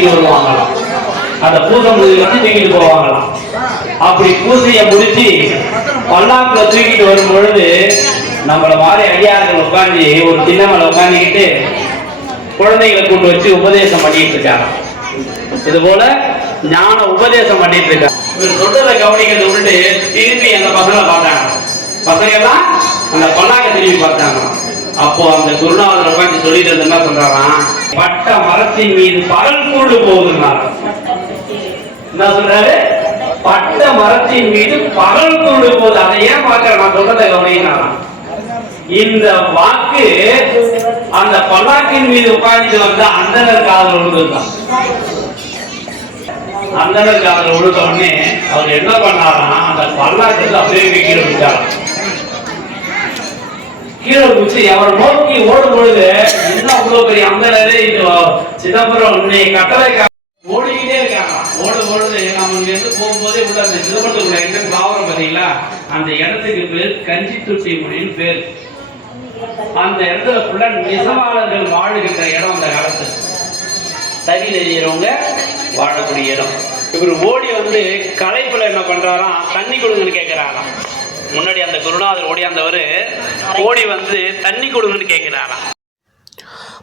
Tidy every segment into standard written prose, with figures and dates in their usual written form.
தூக்கிட்டு வருவாங்களாம். அந்த பூசை வச்சு தூக்கிட்டு போவாங்களாம். அப்படி பூசையை முடிச்சு பல்லாக்குல தூக்கிட்டு வரும் பொழுது நம்மள மாதிரி அடியார்கள் உட்காந்து ஒரு சின்ன மேல உட்காந்துக்கிட்டு குழந்தைகளை கூட்டு வச்சு உபதேசம் பண்ணிட்டு இருக்காங்க. இது போல ஞான உபதேசம் பண்ணிட்டு இருக்காங்க. சொல்றதை கவனிக்கிறது விட்டு திரும்பி அந்த பசங்களை பார்த்தாங்க. பசங்க எல்லாம் அந்த பல்லாக்க திரும்பி பார்த்தாங்க. அப்போ அந்த குருநாதர் உட்காந்து சொல்லிட்டு என்ன சொல்றாராம், பட்ட மரத்தின் மீது பகல் கூடு போகுதுன்னாரு. என்ன சொல்றாரு? பட்ட மரத்தின் மீது பகல் கூடு போகுது. அதை ஏன் பார்க்கிற, நான் சொல்றதை கவனிக்கிறான். இந்த வாக்கு அந்த பல்லாக்கின் மீது உட்கார்ந்து வந்த அந்தனர் காதல் விழுதுதான். அந்தனர் காதல் விழுத உடனே அவர் என்ன பண்ணாரா, அந்த பல்லாக்கு அப்படியே கீழே விட்டாராம். கீழே விட்டு அவர் நோக்கி ஓடும் பொழுது என்ன அவ்வளவு பெரிய அந்தனரே சிதம்பரம் கட்டளை ஓடிக்கிட்டே இருக்காங்க. ஓடும் பொழுது நம்ம இங்க இருந்து போகும்போதே உள்ள அந்த சிதம்பரத்துக்குள்ள எங்க தாவரம் பார்த்தீங்களா, அந்த இடத்துக்கு பேர் கஞ்சி துட்டி மொழின்னு பேர். அந்த இடத்துல ஃபுல்லா நெசவாளர்கள் வாழுகின்ற இடம். அந்த காலத்துல தறி நெறியறவங்க வாழக்கூடிய இடம். இவர் ஓடி வந்து களைப்புல என்ன பண்றாராம், தண்ணி கொடுங்கன்னு கேட்கிறாராம். முன்னாடி அந்த குருநாதர் ஓடியாந்தவர் ஓடி வந்து தண்ணி கொடுங்கன்னு கேட்கிறாராம்.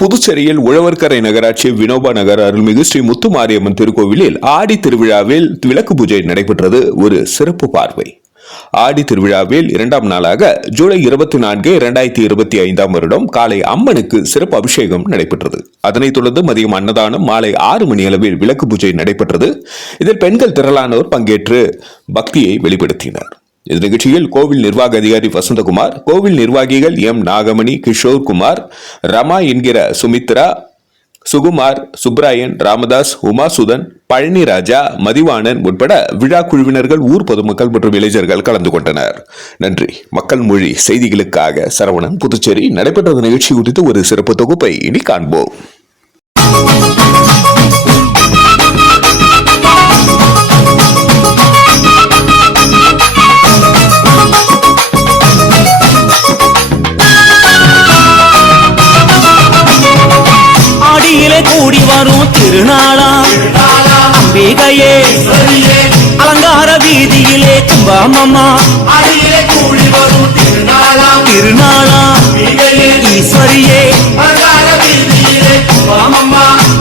புதுச்சேரியில் உழவர்கரை நகராட்சி வினோபா நகர் அருள்மிகு ஸ்ரீ முத்துமாரியம்மன் திருக்கோவிலில் ஆடி திருவிழாவில் விளக்கு பூஜை நடைபெற்றது. ஒரு சிறப்பு பார்வை. ஆடி திருவிழாவில் 2ஆம் நாளாக ஜூலை 24, 2025 வருடம் காலை அம்மனுக்கு சிறப்பு அபிஷேகம் நடைபெற்றது. அதனைத் தொடர்ந்து மதியம் அன்னதானம், மாலை 6 மணி அளவில் விளக்கு பூஜை நடைபெற்றது. இதில் பெண்கள் திரளானோர் பங்கேற்று பக்தியை வெளிப்படுத்தினர். இந்த நிகழ்ச்சியில் கோவில் நிர்வாக அதிகாரி வசந்தகுமார், கோவில் நிர்வாகிகள் எம் நாகமணி, கிஷோர் குமார், ரமா என்கிற சுமித்ரா, சுகுமார், சுப்ராயன், ராமதாஸ், உமாசுதன், பழனிராஜா, மதிவாணன் உட்பட விழா குழுவினர்கள், ஊர் பொதுமக்கள் மற்றும் இளைஞர்கள் கலந்து கொண்டனர். நன்றி. மக்கள் மொழி செய்திகளுக்காக சரவணன், புதுச்சேரி. நடைபெற்ற நிகழ்ச்சி குறித்து ஒரு சிறப்பு தொகுப்பை இனி காண்போம். கூடி வரும் திருநாளா அம்பிகையே, அலங்கார வீதியிலே கும்பாமம்மா கூடி வரும் திருநாளா ஈஸ்வரியே,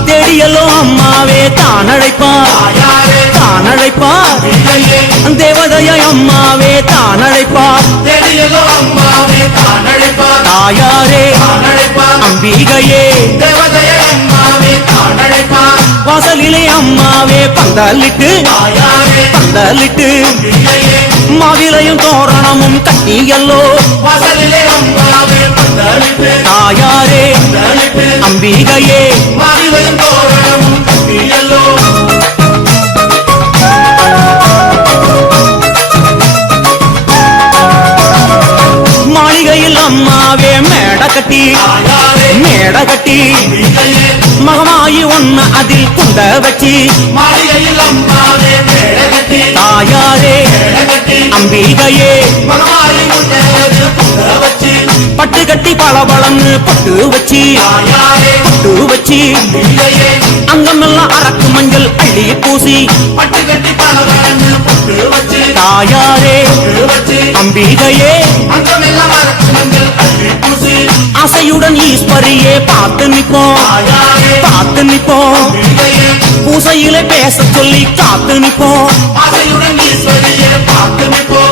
தேடியல்லோ அம்மாவே தானழைப்பார், தானழைப்பார் தேவதைய அம்மாவே தானழைப்பார், தாயாரே அம்பிகையே வாசலிலே அம்மாவே பந்தலிட்டு, பந்தலிட்டு மாவிலையும் தோரணமும் கட்டியல்லோ தாயாரே அம்பிகையே மாளிகையில் அம்மாவே மேட கட்டி, மேட கட்டி மகமாயி ஒண்ணு அதில் குண்ட வச்சி, தாயாரே அம்பிகையே பட்டு கட்டி பளபளன்னு பட்டு வச்சி, பட்டு வச்சி அங்கமெல்லாம் அரக்கு மஞ்சள் அள்ளி பூசி, தாயாரே அம்பிகையே ஆசையுடன் ஈஸ்வரியே பார்த்து நிப்போம், பார்த்து நிப்போம் பூசையிலே பேச சொல்லி காத்து நிப்போம்,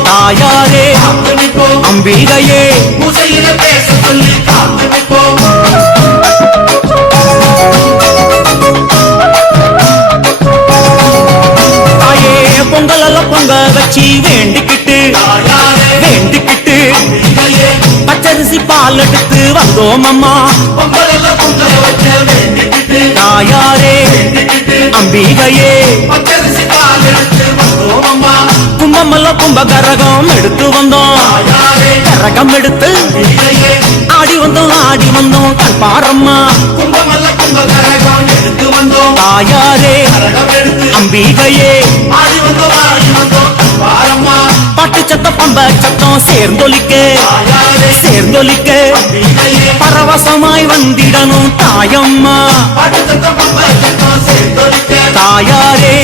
தாயாரே அம்பிகையே பூசையிலே பேச சொல்லி காத்து நிப்போம். தாயே பொங்கல் எல்லாம் பொங்க வச்சு வேண்டிக்கிட்டு, வேண்டிக்கிட்டு பச்சரிசி பால் எடுத்து வந்தோம் அம்மா, தாயாரே அம்பிகையே கும்பமல்ல கும்ப கரகம் எடுத்து வந்தோம், கரகம் எடுத்து ஆடி வந்தோம், ஆடி வந்தோம் கல்பாரம்மா, தாயாரே அம்பிகையே பாட்டு சத்தம் பம்ப சத்தம் சேர்ந்தொலிக்க, சேர்ந்தொலிக்க பரவ பரவசமாய் வந்திடணும் தாயம்மா தாயாரே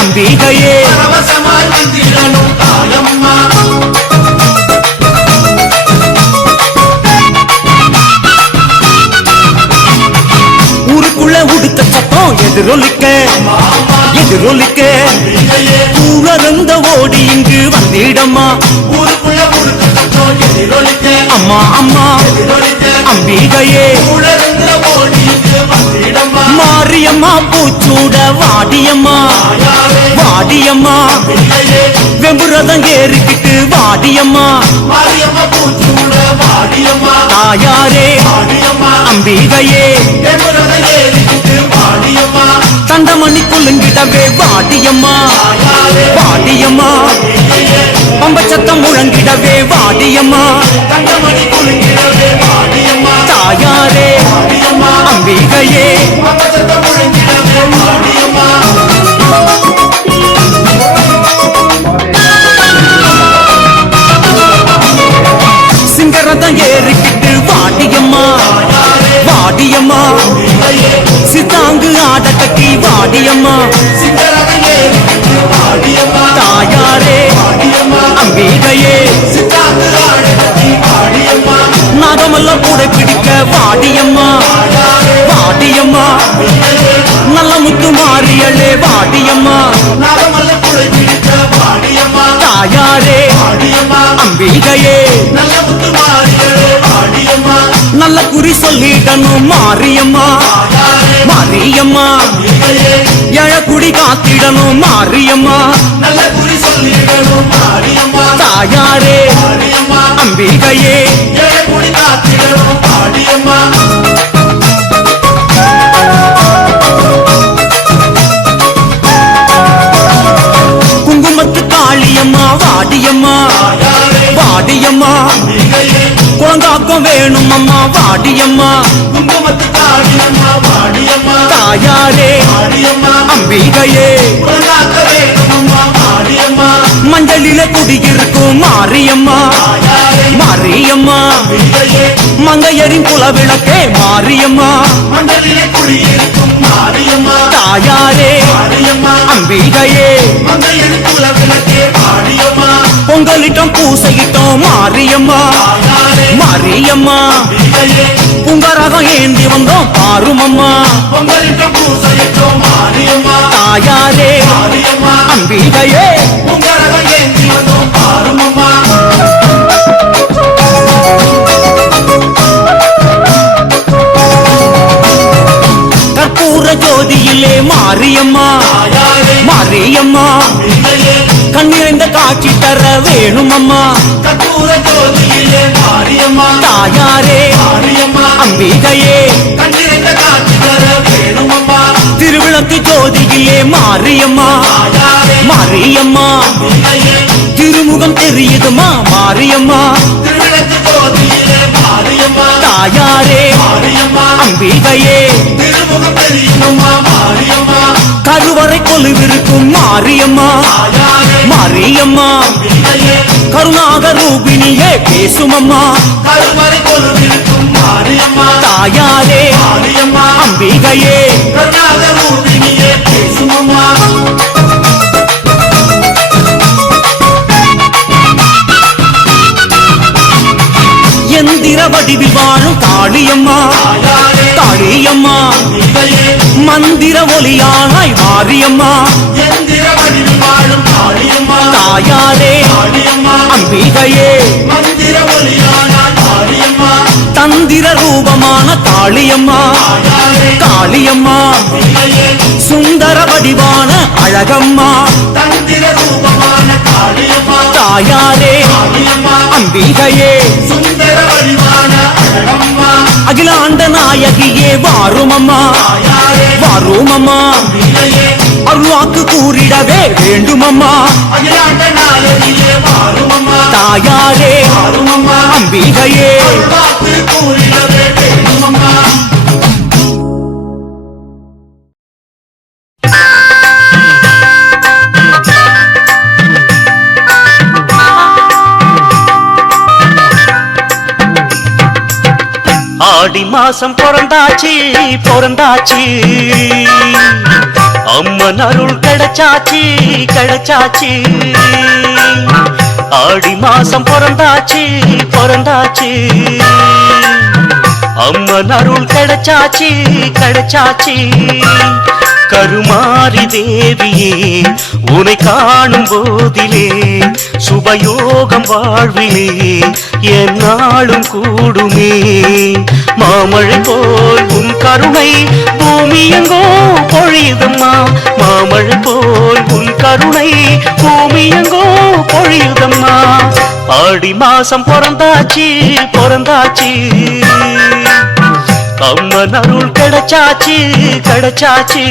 அம்பிகையே ஊருக்குள்ள உடுத்த சத்தம் எதிரொலிக்க எதிரொலிக்க ஊழந்த ஓடி இங்கு வந்திடம்மா அம்மா அம்மா அம்பிகையே மாரியம்மா பூச்சூட வாடியம்மா வாடியம்மா வெம்புரதம் ஏறிக்கிட்டு வாடியம்மா தாயாரே அம்பிகையே தண்டமணி குலுங்கிடவே வாடியம்மா வாடியம்மா பம்பச்சத்தம் முழங்கிடவே வாடியம்மா தாயாரே அம்பிகையே சிங்கரதம் ஏறிக்கிட்டு வாடியம்மா வாடியம்மா சித்தாங்கு ஆட கட்டி வாடியம்மா தாயாரே அம்பிகையே நாகமெல்லாம் கூட பிடிக்க வாடியம்மா வாடியம்மா நல்ல முத்து மாறியலே வாடியம்மா தாயாரே அம்பிகையே நல்ல குறி சொல்லிடணும் மாரியம்மா மாரியம்மா எழக்குடி காத்திடணும் மாரியம்மா தாயாரே அம்பிகையே குங்குமத்து காளியம்மா வாடியம்மா வாடியம்மா குழந்தாக்கம் வேணும் அம்மா வாடியம்மா தாயாரே அம்பிகையே மஞ்சளில குடியிருக்கும் மாரியம்மா மாரியம்மா மங்கையரின் குலவிளக்கே மாரியம்மா தாயாரே அம்பிகையே பொங்கலிட்டம் பூசையிட்டோம் மாரியம்மா மாரியம்மா புங்கரகம் ஏந்தி வந்தோம் பாருமம்மா தாயாரே அம்பிகையே கற்பூர ஜோதியிலே மாரியம்மா மாரியம்மா கண்ணிறைந்த காட்சி தர வேணுமம்மா தாயாரே அம்பிகையே திருவிளக்கு ஜோதியிலே மாரியம்மா மாரியம்மா திருமுகம் தெரியுதுமா மாரியம்மா தாயாரே அம்பிகையே கருவறை கொலுவிருக்கும் மாரியம்மா மாரியம்மா கருணாக ரூபினியே பேசுமம்மா தாயாரே அம்பிகையே எந்திர வடிவில் வாழும் காளியம்மா காளியம்மா மந்திர ஒலியானாய் மாரியம்மா தாயாரே அம்பிகையே தந்திர ரூபமான காளியம்மா காளியம்மா சுந்தர வடிவான அழகம்மா தாயாரே அம்பிகையே அகிலாண்ட நாயகியே வாருமம்மா வாருமம்மா அருள்வாக்கு கூறிடவே வேண்டுமம்மா தாயாரே அம்பிகையே ஆடி மாசம் பிறந்தாச்சு பிறந்தாச்சு அம்மன் அருள் கிடைச்சாச்சு கிடைச்சாச்சு ஆடி மாசம் பிறந்தாச்சு பிறந்தாச்சு அம்மன் அருள் கிடைச்சாச்சு கிடைச்சாச்சு கருமாரி தேவியே உன்னை காணும் போதிலே சுபயோகம் வாழ்விலே என்னாலும் கூடுமே மாமழை போல் உன் கருணை பூமி எங்கோ பொழியுதம்மா மாமழை போல் உன் கருணை பூமி எங்கோ பொழியுதம்மா ஆடி மாசம் பிறந்தாச்சு பிறந்தாச்சு அம்மன் அருள் கிடைச்சாச்சு கிடைச்சாச்சு